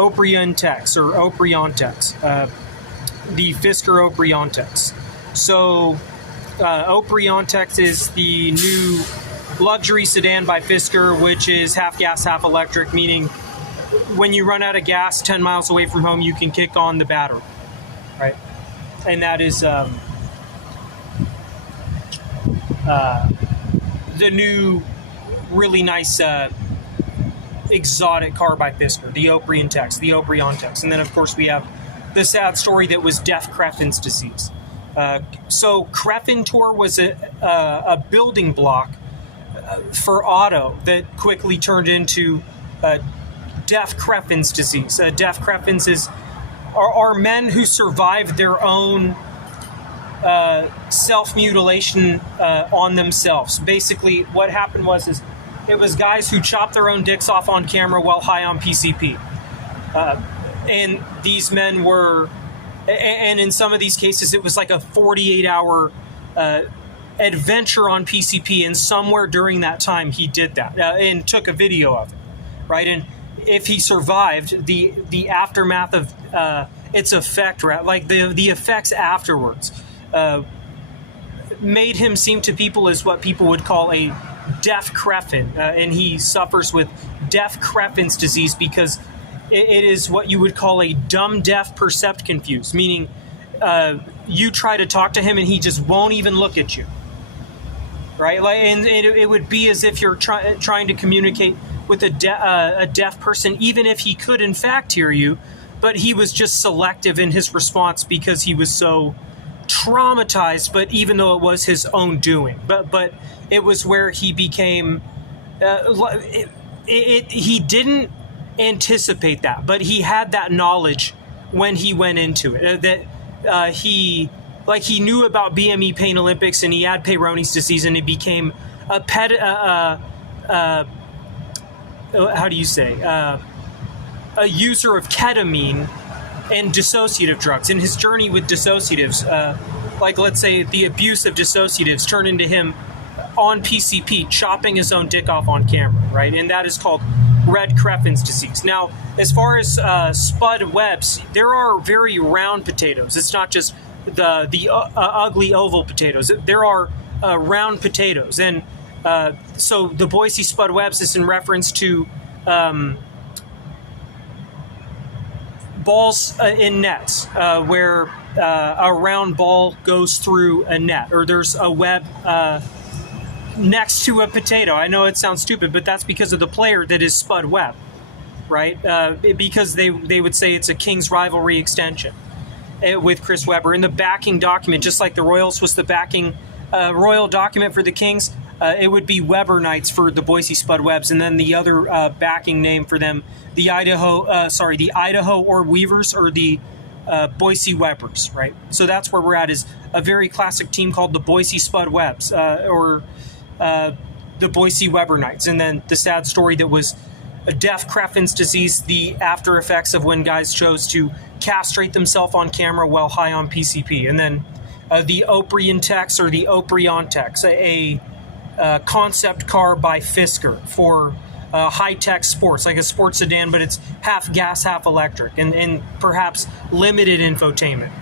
Opriantex or Opriantex, the Fisker Opriantex. So Opriantex is the new luxury sedan by Fisker, which is half gas, half electric, meaning when you run out of gas 10 miles away from home, you can kick on the battery, right? And that is the new really nice exotic car by Fisker, the Opriantex. And then, of course, we have the sad story that was Deaf Creffin's disease. So Creffintor was a building block for auto that quickly turned into Deaf Creffin's disease. Deaf Creffins are men who survived their own self-mutilation on themselves. Basically, what happened was it was guys who chopped their own dicks off on camera while high on PCP. And these men were, and in some of these cases, it was like a 48-hour adventure on PCP, and somewhere during that time he did that and took a video of it, right? And if he survived, the aftermath of its effect, like the effects afterwards, made him seem to people as what people would call a Deaf Creffin, and he suffers with Deaf Creffin's disease because it is what you would call a dumb deaf percept confused, meaning you try to talk to him and he just won't even look at you, right? Like, and it would be as if you're trying to communicate with a deaf person, even if he could in fact hear you, but he was just selective in his response because he was so traumatized, but even though it was his own doing. But it was where he became, he didn't anticipate that, but he had that knowledge when he went into it, that he knew about BME Pain Olympics, and he had Peyronie's disease, and he became a user of ketamine and dissociative drugs. And his journey with dissociatives, like let's say the abuse of dissociatives, turned into him on PCP chopping his own dick off on camera, right? And that is called Red Creffin's disease. Now, as far as spud webs, there are very round potatoes. It's not just the ugly oval potatoes. There are round potatoes. And so the Boise spud webs is in reference to balls in nets, where a round ball goes through a net, or there's a web next to a potato. I know it sounds stupid, but that's because of the player that is Spud Webb, right? Because they would say it's a Kings rivalry extension with Chris Webber. In the backing document, just like the Royals was the backing royal document for the Kings, it would be Weber Knights for the Boise Spud Webbs, and then the other backing name for them, the Idaho Orb Weavers, or the Boise Webbers, right? So that's where we're at, is a very classic team called the Boise Spud Webbs, or the Boise Weber Knights. And then the sad story that was a Deaf Creffin's disease, the after effects of when guys chose to castrate themselves on camera while high on PCP. And then the Opriantex, or the Opriantex, a concept car by Fisker for high-tech sports, like a sports sedan, but it's half gas, half electric, and perhaps limited infotainment.